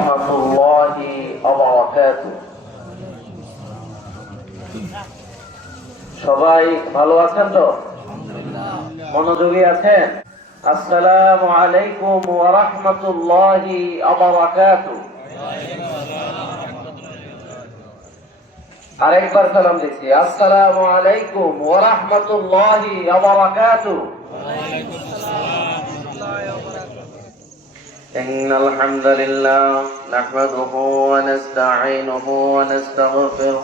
রহমাতুল্লাহি ওয়া বারাকাতুহু। সবাই ভালো আছেন তো? মনোযোগী আছেন? আসসালামু আলাইকুম ওয়া রাহমাতুল্লাহি ওয়া বারাকাতুহু। আরেকবার সালাম দিচ্ছি, আসসালামু আলাইকুম ওয়া রাহমাতুল্লাহি ওয়া বারাকাতুহু। إن الحمد لله نحمده ونستعينه ونستغفره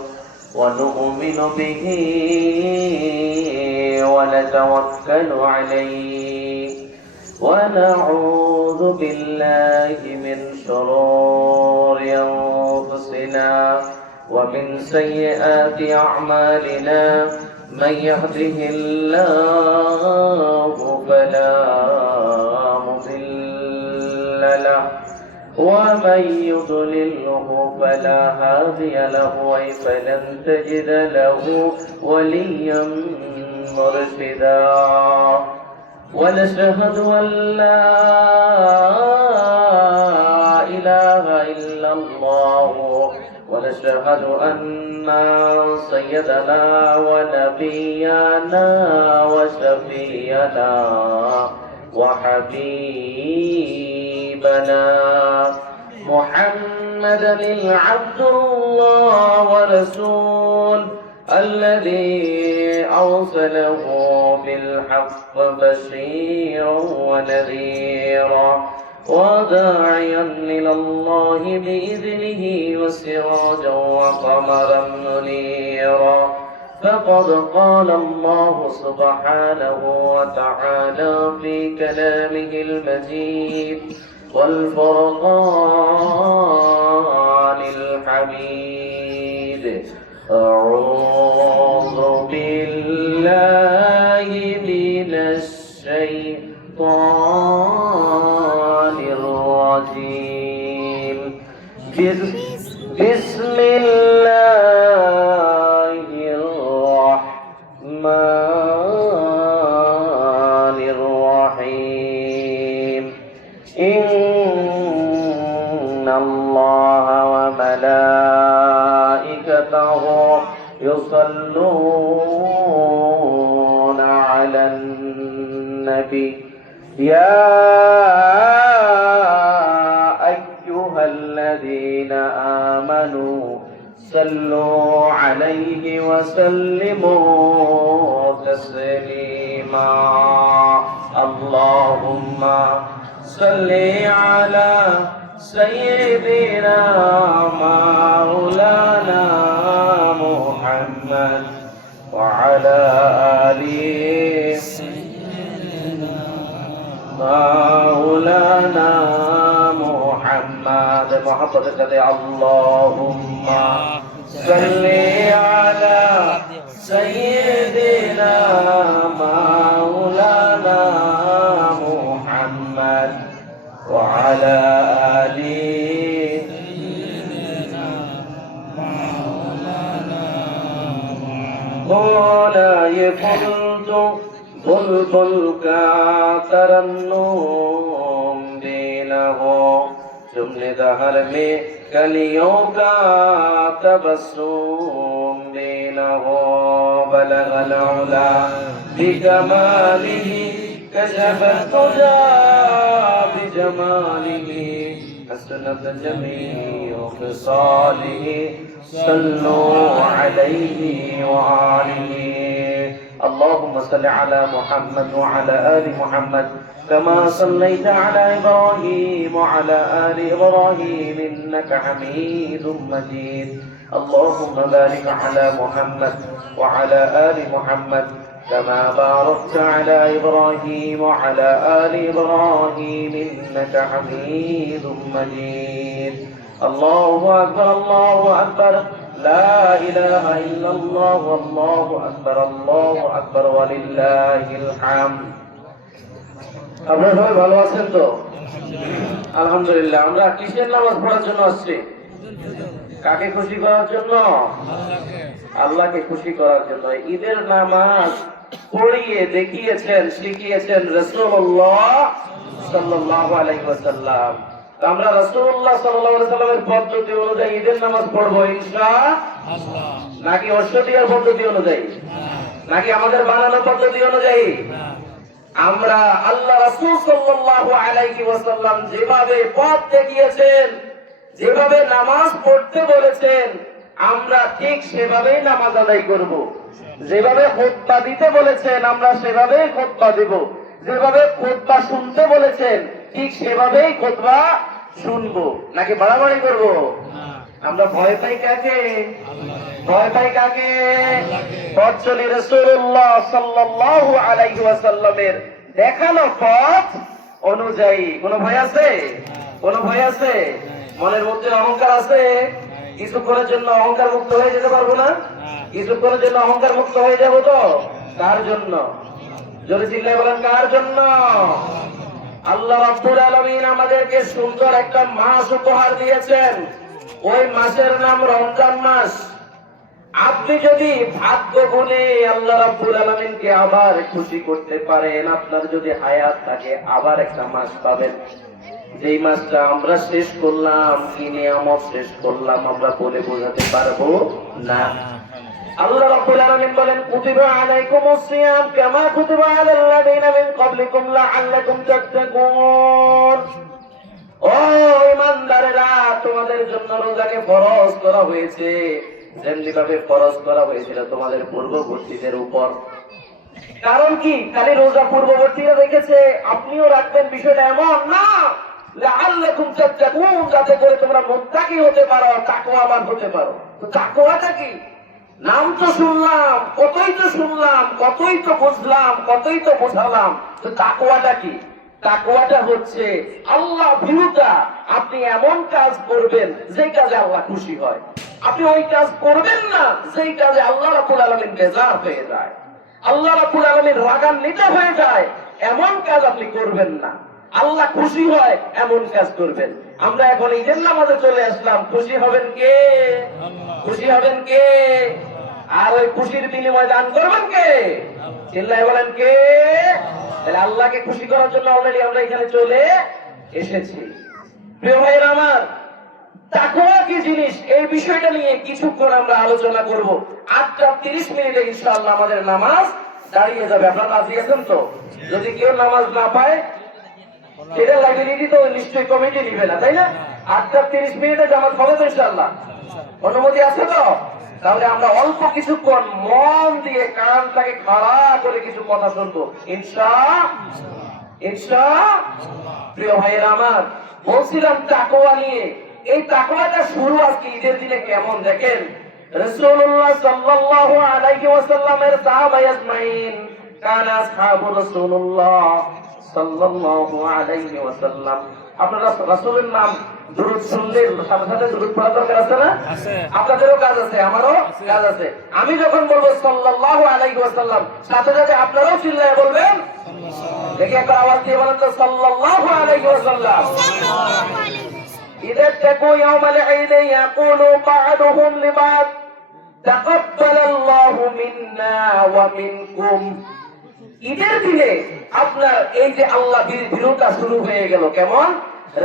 ونؤمن به ونتوكل عليه ونعوذ بالله من شرور أنفسنا ومن سيئات أعمالنا من يهده الله فلا مضل له ومن يضلله فلا هادي له فلن تجد له وليا مرشدا ونشهد أن لا إله إلا الله ونشهد أن سيدنا ونبينا وشفينا وحبيبنا محمدا العبد الله ورسول الذي أرسله بالحق بشيرا ونذيرا وداعيا إلى الله بإذنه وسراجا وقمرا منيرا فقد قال الله سبحانه وتعالى في كلامه المجيد والفرقان الحميد أعوذ بالله من الشيطان الرجيم بسم الله الرحمن الرحيم إن الله وملائكته يصلون على النبي يا أيها الذين آمنوا صلوا عليه وسلموا تسليما اللهم صل على سيدنا مولانا محمد وعلى آله مولانا محمد محبة اللهم صل على سيدنا مولانا محمد وعلى آله مولاي كنت بلبل ترنم دينه جملے دہر میں کلیوں کا تبسم دینا ہو بلغ العلا بجمالہ کشف الدجى بجمالہ حسنت جمیع خصالہ صلوا علیہ وآلہ اللهم صل على محمد وعلى آل محمد كما صليت على إبراهيم وعلى آل إبراهيم إنك حميد مجيد اللهم بارك على محمد وعلى آل محمد كما باركت على إبراهيم وعلى آل إبراهيم إنك حميد مجيد الله أكبر الله أكبر لا إله إلا الله والله أكبر ولله الحمد আপনারা সবাই ভালো আছেন তো? আলহামদুলিল্লাহ। আমরা কিসের নামাজ পড়ার জন্য আসছি? কাকে খুশি করার জন্য? আল্লাহকে খুশি করার জন্য। ঈদের নামাজ পড়িয়ে দেখিয়েছেন, শিখিয়েছেন রাসূলুল্লাহ সাল্লাল্লাহু আলাইহি ওয়াসাল্লাম। আমরা রাসূলুল্লাহ সাল্লাল্লাহু আলাইহি ওয়াসাল্লামের পদ্ধতি অনুযায়ী ঈদের নামাজ পড়বো ইনশাআল্লাহ, নাকি অশ্বতিয়ার পদ্ধতি অনুযায়ী, নাকি আমাদের বানানো পদ্ধতি অনুযায়ী? আমরা আল্লাহ রাসূল সাল্লাল্লাহু আলাইহি ওয়াসাল্লাম যেভাবে পথ দেখিয়েছেন, যেভাবে নামাজ পড়তে বলেছেন, আমরা ঠিক সেভাবেই নামাজ আদায় করব। যেভাবে খুতবা দিতে বলেছেন আমরা সেভাবেই খুতবা দেব, যেভাবে খুতবা শুনতে বলেছেন ঠিক সেভাবেই খুতবা শুনবো, নাকি বাড়াবাড়ি করব? আমরা ভয় পাই কাকে? ভয় পাই কাকে? পথচলি রাসূলুল্লাহ সাল্লাল্লাহু আলাইহি ওয়াসাল্লামের দেখানো পথ অনুযায়ী। কোন ভয় আছে? কোন ভয় আছে? মনের মধ্যে অহংকার আছে? কিছুক্ষণের জন্য অহংকার মুক্ত হয়ে যেতে পারবো না? কিছুক্ষণের জন্য অহংকার মুক্ত হয়ে যাবো তো? কার জন্য? জোরে চিল্লায় বলেন, কার জন্য? আল্লাহ রাব্বুল আলামিন আমাদেরকে সুন্দর একটা মাস উপহার দিয়েছেন। ওই মাসের নাম রমজান মাস। আপনি যদি ভাগ্য গুণে আল্লাহ রাব্বুল আলামিনকে আবার খুশি করতে পারেন, আপনার যদি হায়াত থাকে আবার একটা মাস পাবেন। যেই মাসটা আমরা শেষ করলাম, কি নিয়ামত শেষ করলাম আমরা বলে বোঝাতে পারবো না। আল্লাহ রাব্বুল আলামিন বলেন, কুতিবা আলাইকুমুস সিয়াম কামা কুতিবা আলাল লাযিনা মিন ক্বাবলিকুম লাআল্লাকুম তাত্তাকুন। ও ঈমানদারেরা, তোমাদের জন্য রোজাকে ফরজ করা হয়েছে যেমনি ভাবে ফরজ করা হয়েছিল তোমাদের পূর্ববর্তীদের উপর। কারণ কি? খালি রোজা পূর্ববর্তীরা রেখেছে, আপনিও রাখবেন, বিষয়টা এমন না। লাআল্লাকুম তাত্তাকুন, যাতে করে তোমরা মুত্তাকি হতে পারো, তাকওয়াবান হতে পারো। তো তাকওয়াটা কি? নাম তো শুনলাম, কতই তো শুনলাম, কতই তো বুঝলাম, কতই তো বোঝালাম, তো তাকওয়াটা কি? তাকওয়াটা হচ্ছে আল্লাহ ভীরুতা। আপনি এমন কাজ করবেন যে কাজে আল্লাহ খুশি হয়, আপনি ওই কাজ করবেন না যেই কাজে আল্লাহ রাব্বুল আলামিন বেজার হয়ে যায়, আল্লাহ রাব্বুল আলামিন রাগান্বিত হয়ে যায়, এমন কাজ আপনি করবেন না। আল্লাহ খুশি হয় এমন কাজ করবেন। আমরা এখন ঈদের নামাজে চলে আসলাম, খুশি হবেন কে? খুশি হবেন কে? আর ওই খুশির বিনিময় দান করবেন কে? চিল্লায় বলেন কে? তাহলে আল্লাহকে খুশি করার জন্য অলরেডি আমরা এখানে চলে এসেছি। প্রিয় ভাইয়েরা আমার, তাকওয়া কি জিনিস, এই বিষয়টা নিয়ে কিছুক্ষণ আমরা আলোচনা করব। 8:30 ইনশাআল্লাহ আমাদের নামাজ দাঁড়িয়ে যাবে। আপনারা রাজি আছেন তো? যদি কেউ নামাজ না পায়, সেটা লাইব্রেরি তো নিশ্চয়ই কমিটি নিবে না, তাই না? 8:30 জামাত হবে তো ইনশাআল্লাহ? অনুমতি আছে তো? তাহলে আমরা অল্প কিছুক্ষণ মন দিয়ে কানটাকে খাড়া করে কিছু কথা শুনবো ইনশাআল্লাহ। প্রিয় ভাইয়েরা আমার, বলছিলাম তাকওয়া নিয়ে। এই তাকওয়াটা শুরু আজকে ঈদের দিনে কেমন দেখেন। রাসূলুল্লাহ সাল্লাল্লাহু আলাইহি ওয়াসাল্লামের সাহাবা আজমাইন, কানা আসহাবু রাসূলুল্লাহ সাল্লাল্লাহু আলাইহি ওয়াসাল্লাম। আপনারা রাসূলের নাম দুরূদ শুনলে সাথে সাথে দুরূদ পড়া দরকার আছে না? আপনাদেরও কাজ আছে, আমারও কাজ আছে। আমি যখন বলবো সাল্লাল্লাহু আলাইহি ওয়াসাল্লাম, সাথে সাথে আপনারাও চিল্লায়ে বলবেন। দেখি একবার আওয়াজ দিয়ে বলেন তো, সাল্লাল্লাহু আলাইহি ওয়াসাল্লাম। إذا اتقوا يوم العيد يقول بعضهم لبعض تقبل الله منا ومنكم। ঈদের দিনে আপনার এই যে আল্লাহ বিরোধটা শুরু হয়ে গেল কেমন?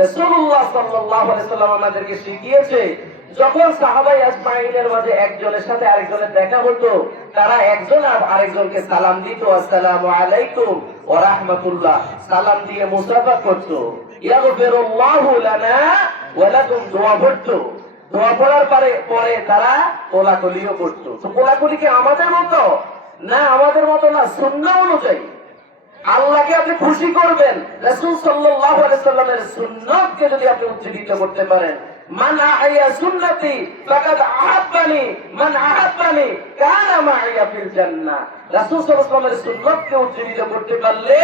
রাসূলুল্লাহ সাল্লাল্লাহু আলাইহি ওয়াসাল্লাম আমাদেরকে শিখিয়েছে, যখন সাহাবায়ে আজমাইনের মাঝে একজনের সাথে আরেকজনের দেখা হতো, তারা একজন আরেকজনকে সালাম দিত, আসসালামু আলাইকুম ওয়া রাহমাতুল্লাহ, সালাম দিয়ে মুসাফা করত। ইয়াগফিরুল্লাহু লানা ওয়া লাকুম, দোয়া পড়তো। দোয়া পড়ার পরে তারা কোলাকুলিও করতো। তো কোলাকুলি কি আমাদের মতো? না, আমাদের মতো না, সুন্নাহ অনুযায়ী। আল্লাহকে আপনি খুশি করবেন, রাসূল সাল্লাল্লাহু আলাইহি ওয়াসাল্লামের সুন্নাতকে যদি আপনি উজ্জীবিত করতে পারেন, মান আহইয়া সুন্নতি ফাকাদ আহাব্বানি মান আহাব্বানি কানা মাইয়া ফিল জান্নাহ। রাসূল সাল্লাল্লাহু আলাইহি ওয়াসাল্লামের সুন্নাতকে উজ্জীবিত করতে পারলে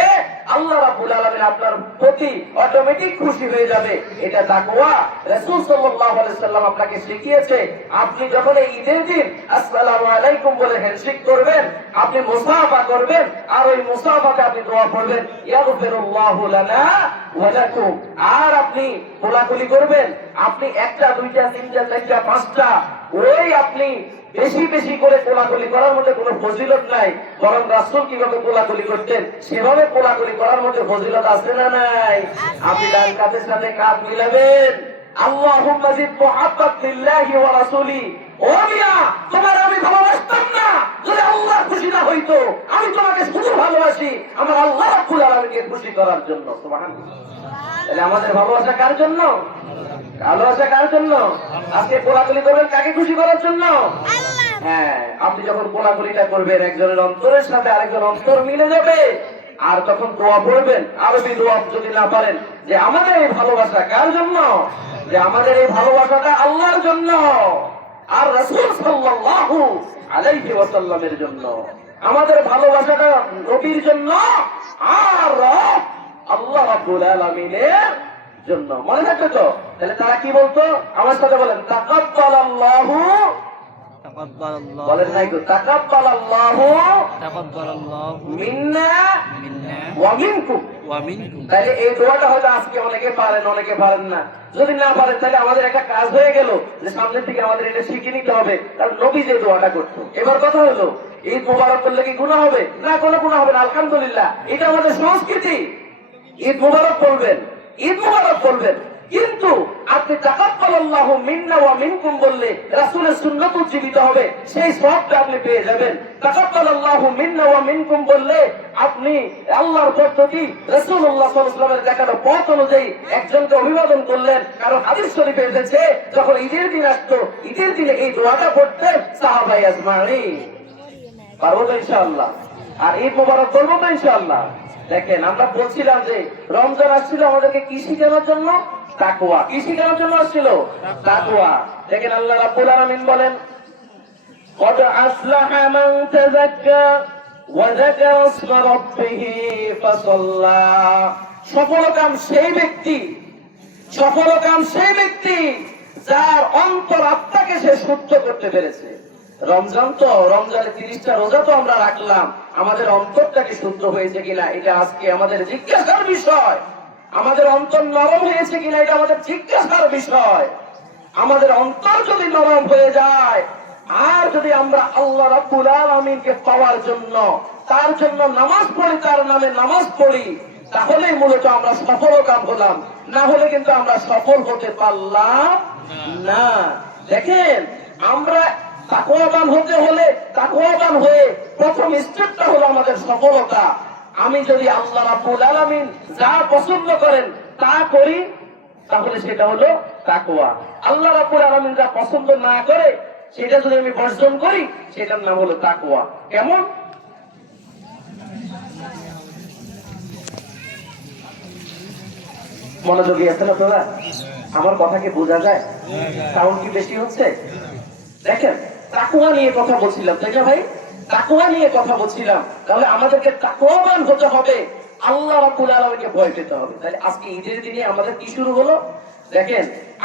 আল্লাহ রাব্বুল আলামিন আপনার প্রতি অটোমেটিক খুশি হয়ে যাবে। এটা তাকওয়া। রাসূল সাল্লাল্লাহু আলাইহি ওয়াসাল্লাম আপনাকে শিখিয়েছে, আপনি যখন এই ঈদের দিন আসসালামু আলাইকুম বলে হ্যান্ডশেক করবেন, আপনি মুসাফা করবেন, আর ওই মুসাফাতে আপনি দোয়া পড়বেন, ইয়াগফিরুল্লাহু লানা ওয়া লাকুম। আর আপনি কোলাকুলি করবেন, আপনি 1টা 2টা 3টা 4টা 5টা ওই আপনি বেশি বেশি করে কোলাকুলি করার মধ্যে কোনো ফজিলত নাই, বরং রাসূল কিভাবে কোলাকুলি করতেন সেভাবে কোলাকুলি করার মধ্যে ফজিলত আছে না নাই? আপনি ডান কাঁধের সাথে কাঁধ মিলাবেন, আল্লাহুম্মা জিদ মুহাব্বাত লিল্লাহি ওয়া রাসূলি। ও মিয়া, তোমার আমি ভালোবাসতাম না যদি আল্লাহ খুশি না হইতো। আমি তোমাকে শুধু ভালোবাসি আমার আল্লাহ রাব্বুল আলামিনকে খুশি করার জন্য। সুবহানাল্লাহ। তাহলে আমাদের ভালোবাসা কার জন্য? ভালোবাসা কার জন্য? আজকে কোলাকুলি করবেন কাকে খুশি করার জন্য? হ্যাঁ, আপনি যখন কোলাকুলিটা করবেন একজনের অন্তরের সাথে আরেকজন অন্তর মিলে যাবে। আর তখন দোয়া পড়বেন, আরবি দোয়া যদি না পারেন, যে আমাদের এই ভালোবাসা কার জন্য? যে আমাদের এই ভালোবাসাটা আল্লাহর জন্য আর রাসূল সাল্লাল্লাহু আলাইহি ওয়াসাল্লামের জন্য। আমাদের ভালোবাসাটা নবীর জন্য আর আল্লাহ রাব্বুল আলামিনের জন্য। মনে থাকবে তো? তাহলে তারা কি বলতো? আমার সাথে বলেন, তাকাব্বালাল্লাহু, বলেন নাই তো, তাকাব্বালাল্লাহু মিন্না ওয়া মিনকুম। তাহলে এই দোয়াটা হয়তো আজকে অনেকে পারেন, অনেকে পারেন না। যদি না পারেন তাহলে আমাদের একটা কাজ হয়ে গেল যে সামনের থেকে আমাদের এটা শিখে নিতে হবে, কারণ নবী যে দোয়াটা করতো। এবার কথা হলো, ঈদ মোবারক করলে কি গুনাহ হবে? না, কোনো গুনাহ হবে না, আলহামদুলিল্লাহ। এটা আমাদের সংস্কৃতি। ঈদ মোবারক করবেন, ঈদ মোবারক করবেন, কিন্তু আপনি তাকাব্বালাল্লাহু মিন্না ওয়া মিনকুম বললে রাসূলের সুন্নাত উজ্জীবিত হবে, সেই সওয়াবটা আপনি পেয়ে যাবেন। তাকাব্বালাল্লাহু মিন্না ওয়া মিনকুম বললে আপনি আল্লাহর পদ্ধতি রাসূলুল্লাহ সাল্লাল্লাহু আলাইহি ওয়াসাল্লামের দেখানো পথ অনুযায়ী একজনকে অভিবাদন করলেন। কারণ হাদিস শরীফে এসেছে, যখন ঈদের দিন আসতো, ঈদের দিনে এই দোয়াটা পড়তেন সাহাবায়ে আজমাইন। পারবো তো ইনশাআল্লাহ? আর ঈদ মোবারক করবো তো ইনশাআল্লাহ? দেখেন, আমরা বলছিলাম যে রমজান আসছিল আমাদেরকে কি শিখানোর জন্য? তাকওয়া। কি শিখানোর জন্য আসছিল? তাকওয়া। দেখেন, আল্লাহ রাব্বুল আলামিন বলেন, قد أفلح من تزكى وذكر اسم ربه فصلى। সফলকাম সেই ব্যক্তি, সফলকাম সেই ব্যক্তি যার অন্তর আত্মাকে সে শুদ্ধ করতে পেরেছে। রমজান তো, রমজানে 30টা রোজা তো আমরা রাখলাম, আমাদের অন্তরটাকে শুদ্ধ হয়েছে কিনা এটা আজকে আমাদের জিজ্ঞাসার বিষয়। আমাদের অন্তর নরম হয়েছে কিনা এটা আমাদের জিজ্ঞাসার বিষয়। আমাদের অন্তর যদি নরম হয়ে যায়, আর যদি আমরা আল্লাহ রাব্বুল আলামিনকে পাওয়ার জন্য, তার জন্য নামাজ পড়ি, তার নামে নামাজ পড়ি, তাহলেই মূলত আমরা সফলকাম হলাম। না হলে কিন্তু আমরা সফল হতে পারলাম না। দেখেন, আমরা তাকওয়াবান হতে হলে, তাকওয়াবান হয়ে প্রথম স্টেপটা হলো আমাদের সফলতা। আমি যদি আল্লাহ রাব্বুল আলামিন যা পছন্দ করেন তা করি, তাহলে সেটা হলো তাকওয়া। আল্লাহ রাব্বুল আলামিন যা পছন্দ না করে সেটা যদি আমি বর্জন করি, সেটার নাম হলো তাকওয়া। কেমন? মনোযোগী আছেন আপনারা? আমার কথা কি বোঝা যায়? সাউন্ড কি বেশি হচ্ছে? দেখেন, তাকওয়া নিয়ে কথা বলছিলাম, তাই না ভাই? তাকওয়া নিয়ে কথা বলছিলাম। তাহলে আমাদেরকে তাকওয়াবান হতে হবে, আল্লাহ রাব্বুল আলামিনকে ভয় পেতে হবে। তাহলে আজকে ঈদের দিনে আমাদের কি শুরু হলো? দেখেন,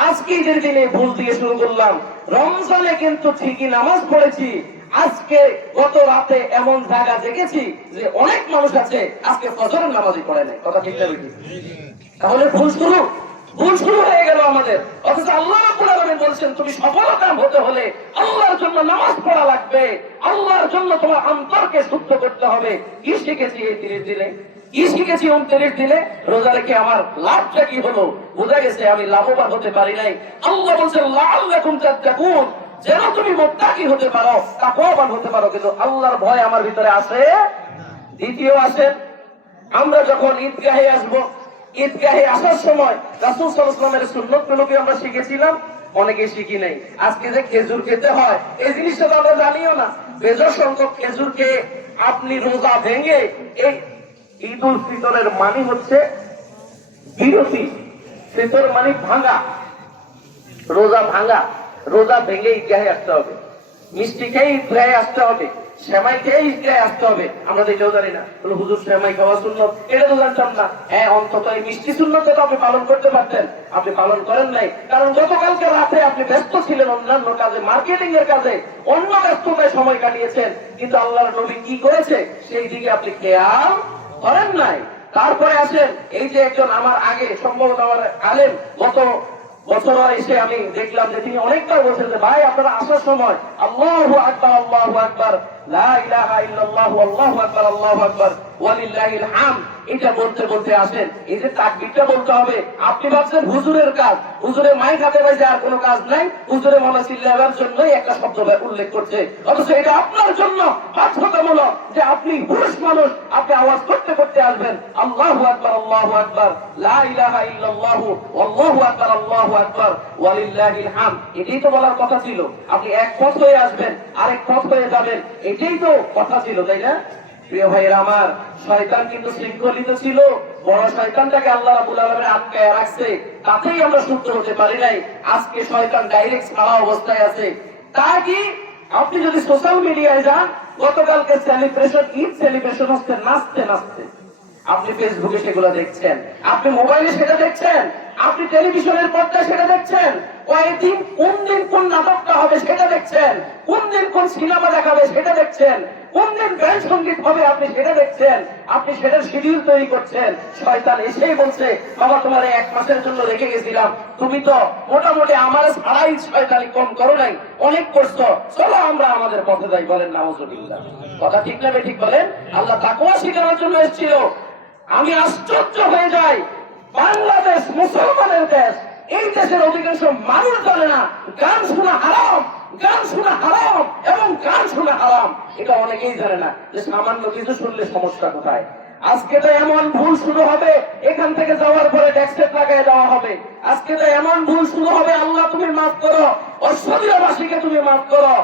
আজকে ঈদের দিনে ভুল দিয়ে শুরু করলাম। রমজানে কিন্তু ঠিকই নামাজ পড়েছি, আজকে গত রাতে এমন জায়গা দেখেছি যে অনেক মানুষ আছে আজকে ফজরের নামাজই পড়ে নাই। কথা ঠিক না? তাহলে ভুল শুরু, ভুল শুরু হয়ে গেল আমাদের। অথচ আল্লাহ রাব্বুল আলামিন বলছেন, তুমি সফলকাম হতে হলে আল্লাহর জন্য নামাজ পড়া লাগবে, আল্লাহর জন্য তোমার অন্তরকে শুদ্ধ করতে হবে। কি শিখেছি এই 30 দিনে? কি শিখেছি 29 দিনে? রোজা রেখে আমার লাভটা কি হলো? বোঝা গেছে আমি লাভবান হতে পারি নাই। আল্লাহ বলছেন, লাআল্লাকুম তাত্তাকুন, যেন তুমি মুত্তাকি হতে পারো, তাকওয়াবান হতে পারো। কিন্তু আল্লাহর ভয় আমার ভিতরে আছে। দ্বিতীয় আছে, আমরা যখন ঈদগাহে আসবো, ঈদগাহে আসার সময় রাসূল সাল্লাল্লাহু আলাইহি ওয়াসাল্লামের সুন্নাতগুলোকে আমরা শিখেছিলাম, অনেকে শিখি নাই। আজকে যে খেজুর খেতে হয় এই জিনিসটা তো আমরা জানিও না। বেজর সংখ্যক খেজুর খেয়ে আপনি রোজা ভেঙে, এই ঈদ উল ফিতরের মানে হচ্ছে বিরতি, ফিতর মানে ভাঙা, রোজা ভাঙা। রোজা ভেঙে ঈদগাহে আসতে হবে, মিষ্টি খেয়ে ঈদগাহে আসতে হবে, সেমাই খেয়ে ঈদগাহে আসতে হবে। আমরা তো এটাও জানি না। বলে হুজুর সেমাই খাওয়া সুন্নত, এটা তো জানতাম না। হ্যাঁ, অন্তত এই মিষ্টি সুন্নত তো আপনি পালন করতে পারতেন, আপনি পালন করেন নাই। কারণ গতকালকে রাতে আপনি ব্যস্ত ছিলেন অন্যান্য কাজে, মার্কেটিং এর কাজে, অন্য ব্যস্ততায় সময় কাটিয়েছেন। কিন্তু আল্লাহর নবী কি করেছে সেই দিকে আপনি খেয়াল করেন নাই। তারপরে আসেন, এই যে একজন আমার আগে সম্ভবত আমার আলেম, গত বছর এসে আমি দেখলাম যে তিনি অনেকবার বলছেন যে ভাই আপনারা আসার সময় আল্লাহু আকবার আল্লাহু আকবার লা ইলাহা ইল্লাল্লাহু আল্লাহু আকবার আল্লাহু আকবার ওয়ালিল্লাহিল হামদ এটা বলতে বলতে আসেন। এই যে তাকবীরটা বলতে হবে, আপনি ভাবছেন হুজুরের কাজ, হুজুরে মাইক হাতে পাইছে আর কোনো কাজ নাই, হুজুরে মনে চিল্লাবার জন্যই একটা শব্দ উল্লেখ করছে, অথচ এটা আপনার জন্য বাধ্যতামূলক যে আপনি পুরুষ মানুষ, আপনি আওয়াজ করতে করতে আসবেন আল্লাহু আকবার আল্লাহু আকবার লা ইলাহা ইল্লাল্লাহু আল্লাহু আকবার আল্লাহু আকবার ওয়ালিল্লাহিল হামদ। এটাই তো বলার কথা ছিল। আপনি এক পথ হয়ে আসবেন আরেক পথ হয়ে যাবেন, এটাই তো কথা ছিল, তাই না? প্রিয় ভাইয়েরা আমার, শয়তান কিন্তু শৃঙ্খলিত ছিল, বড় শয়তানটাকে আল্লাহ রাব্বুল আলামিন আটকায় রাখছে, তাতেই আমরা শুদ্ধ হতে পারি নাই। আজকে শয়তান ডাইরেক্ট ছাড়া অবস্থায় আছে। তা কি আপনি যদি সোশ্যাল মিডিয়ায় যান, গতকালকে সেলিব্রেশন, ঈদ সেলিব্রেশন হচ্ছে নাচতে নাচতে, আপনি ফেসবুকে সেগুলো দেখছেন, আপনি মোবাইলে সেটা দেখছেন, আপনি টেলিভিশনের পর্দায় সেটা দেখছেন, কয়েকদিন কোন দিন কোন নাটকটা হবে সেটা দেখছেন, কোন দিন কোন সিনেমা দেখাবে সেটা দেখছেন, কোন দিন ব্যান্ড সঙ্গীত হবে আপনি সেটা দেখছেন, আপনি সেটার শিডিউল তৈরি করছেন। শয়তান এসেই বলছে বাবা তোমার 1 মাসের জন্য রেখে গেছিলাম, তুমি তো মোটামুটি আমার ছাড়াই শয়তানি কম করো নাই, অনেক করছো, চলো আমরা আমাদের পথে যাই। বলেন নাউজুবিল্লাহ। কথা ঠিক না ঠিক বলেন? আল্লাহ তাকওয়া শেখানোর জন্য এসেছিল। আমি আশ্চর্য হয়ে যাই, বাংলাদেশ মুসলমানের দেশ, এই দেশের অধিকাংশ মানুষ জানে না গান শোনা হারাম, গান শোনা হারাম এবং গান শোনা হারাম। এটা অনেকেই জানে না যে সামান্য কিছু শুনলে সমস্যা কোথায়। আজকে তো এমন ভুল শুরু হবে, এখান থেকে যাওয়ার পরে ট্যাক্সেট লাগাই দেওয়া হবে। আজকে তো এমন ভুল শুরু হবে, আল্লাহ তুমি মাফ করো, অশ্বদীয়বাসীকে তুমি মাফ করো,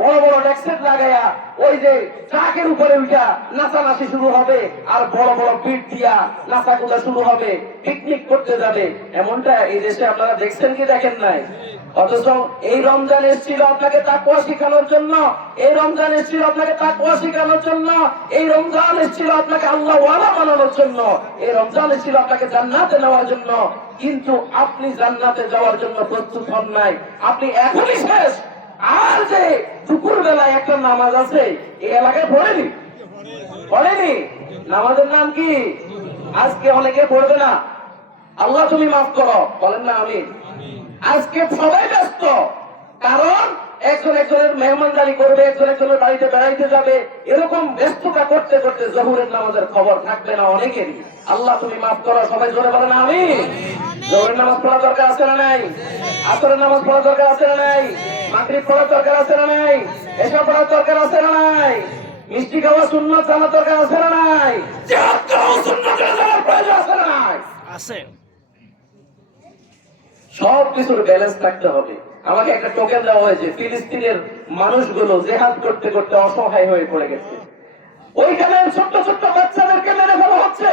বড় বড় ট্যাক্সেট লাগাইয়া ওই যে ট্রাকের উপরে উঠা নাচানাচি শুরু হবে, আর বড় বড় পিঠ দিয়া নাচাগুলা শুরু হবে, পিকনিক করতে যাবে। এমনটা এই দেশে আপনারা দেখছেন কি দেখেন নাই? অথচ এই রমজান এসেছিল আপনাকে তাকওয়া শেখানোর জন্য, এই রমজান এসেছিল আপনাকে তাকওয়া শেখানোর জন্য, এই রমজান এসেছিল আপনাকে আল্লাহ ওয়ালা বানানোর জন্য, এই রমজান এসেছিল আপনাকে জান্নাতে নেওয়ার জন্য। কিন্তু আপনি জান্নাতে যাওয়ার জন্য প্রস্তুত হন নাই, আপনি এখনই শেষ। আর যে দুপুর বেলায় একটা নামাজ আছে এই এলাকায় পড়েনি, পড়েনি, নামাজের নাম কি? আজকে অনেকে পড়বে না, আল্লাহ তুমি মাফ করো, বলেন না আমিন। আজকে সবাই ব্যস্ত, কারণ একজন একজনের মেহমানদারি করবে, একজন একজনের বাড়িতে বেড়াইতে যাবে, এরকম ব্যস্ততা করতে করতে জহুরের নামাজের খবর থাকবে না অনেকেরই। আল্লাহ তুমি মাফ করো, সবাই জোরে বলেন আমিন। জোহরের নামাজ পড়া দরকার আছে না নাই? আসরের নামাজ পড়া দরকার আছে না নাই? মাগরিব পড়ার দরকার আছে না নাই? এসা পড়ার দরকার আছে না নাই? মিষ্টি খাওয়া সুন্নাত জানার দরকার আছে না নাই? জিহাদ করা সুন্নাত জানার প্রয়োজন আছে না নাই? আছে। সব কিছুর ব্যালেন্স থাকতে হবে। আমাকে একটা টোকেন দেওয়া হয়েছে, ফিলিস্তিনের মানুষগুলো জেহাদ করতে করতে অসহায় হয়ে পড়ে গেছে। ওইখানে ছোট্ট ছোট্ট বাচ্চাদেরকে মেরে ফেলা হচ্ছে,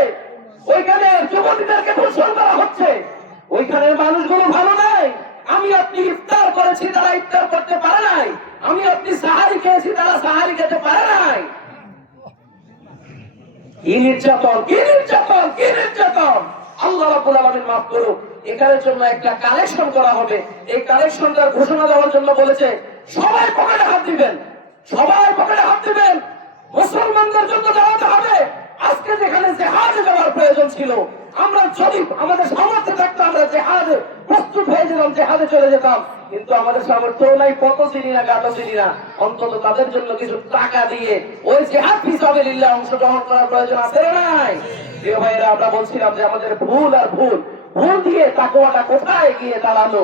ওইখানে যুবতীদেরকে ধর্ষণ করা হচ্ছে, ওইখানের মানুষগুলো ভালো নাই। আমি আপনি ইফতার করেছি, তারা ইফতার করতে পারে নাই। আমি আপনি সাহারি খেয়েছি, তারা সাহারি খেতে পারে নাই। কি নির্যাতন, কি নির্যাতন, কি নির্যাতন! আল্লাহ রাব্বুল আলামিন মাফ করুক। এখানের জন্য একটা কালেকশন করা হবে। এই কালেকশনটার ঘোষণা দেওয়ার জন্য বলেছে সবাই পকেটে হাত দিবেন, সবাই পকেটে হাত দিবেন, মুসলমানদের জন্য দেওয়াতে হবে। আজকে যেখানে জেহাদে যাওয়ার প্রয়োজন ছিল, আমরা যদি আমাদের সামর্থ্য থাকতো আমরা জেহাদে প্রস্তুত হয়ে যেতাম, জেহাদে চলে যেতাম। কিন্তু আমাদের সামর্থ্য নাই, কত চিনি না, গাটো চিনি না। অন্তত তাদের জন্য কিছু টাকা দিয়ে ওই জেহাদ ফিসাবিলিল্লাহ অংশগ্রহণ করার প্রয়োজন আছে না নাই? প্রিয় ভাইরা, আমরা বলছিলাম যে আমাদের ভুল আর ভুল, ভুল দিয়ে তাকওয়াটা কোথায় গিয়ে দাঁড়ালো,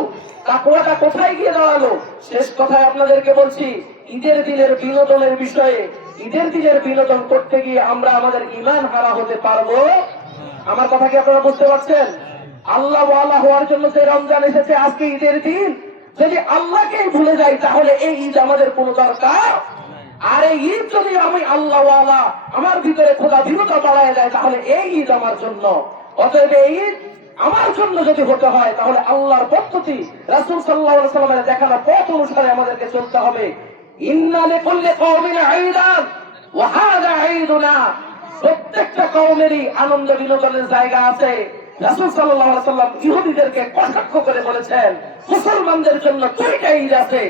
তাকওয়াটা কোথায় গিয়ে দাঁড়ালো। শেষ কথায় আপনাদেরকে বলছি, ঈদের দিনের বিনোদনের বিষয়ে, ঈদের দিনের বিনোদন করতে গিয়ে আমরা আমাদের ঈমান হারা হতে পারবো? আমার কথা কি আপনারা বুঝতে পারছেন? আল্লাহ ওয়ালা হওয়ার জন্য যে রমজান এসেছে, আজকে ঈদের দিন, যদি আল্লাহকেই ভুলে যাই তাহলে এই ঈদ আমাদের কোনো দরকার? আর এই ঈদ যদি আমি আল্লাহ ওয়ালা আমার ভিতরে খোদা বিরতা বাড়ায় যায় তাহলে এই ঈদ আমার জন্য। অতএব এই ঈদ আমার জন্য যদি হতে হয় তাহলে আল্লাহর পদ্ধতি, রাসূল সাল্লাল্লাহু আলাইহি ওয়াসাল্লামের দেখানো পথ অনুসারে আমাদেরকে চলতে হবে। ইন্না লিকুল্লি কওমিন ঈদান ওয়া হাযা ঈদুনা। প্রত্যেকটা কওমেরই আনন্দ বিনোদনের জায়গা আছে। রাসূল সাল্লাল্লাহু আলাইহি ওয়াসাল্লাম ইহুদিদেরকে কটাক্ষ করে বলেছেন মুসলমানদের জন্য দুইটা ঈদ আছে,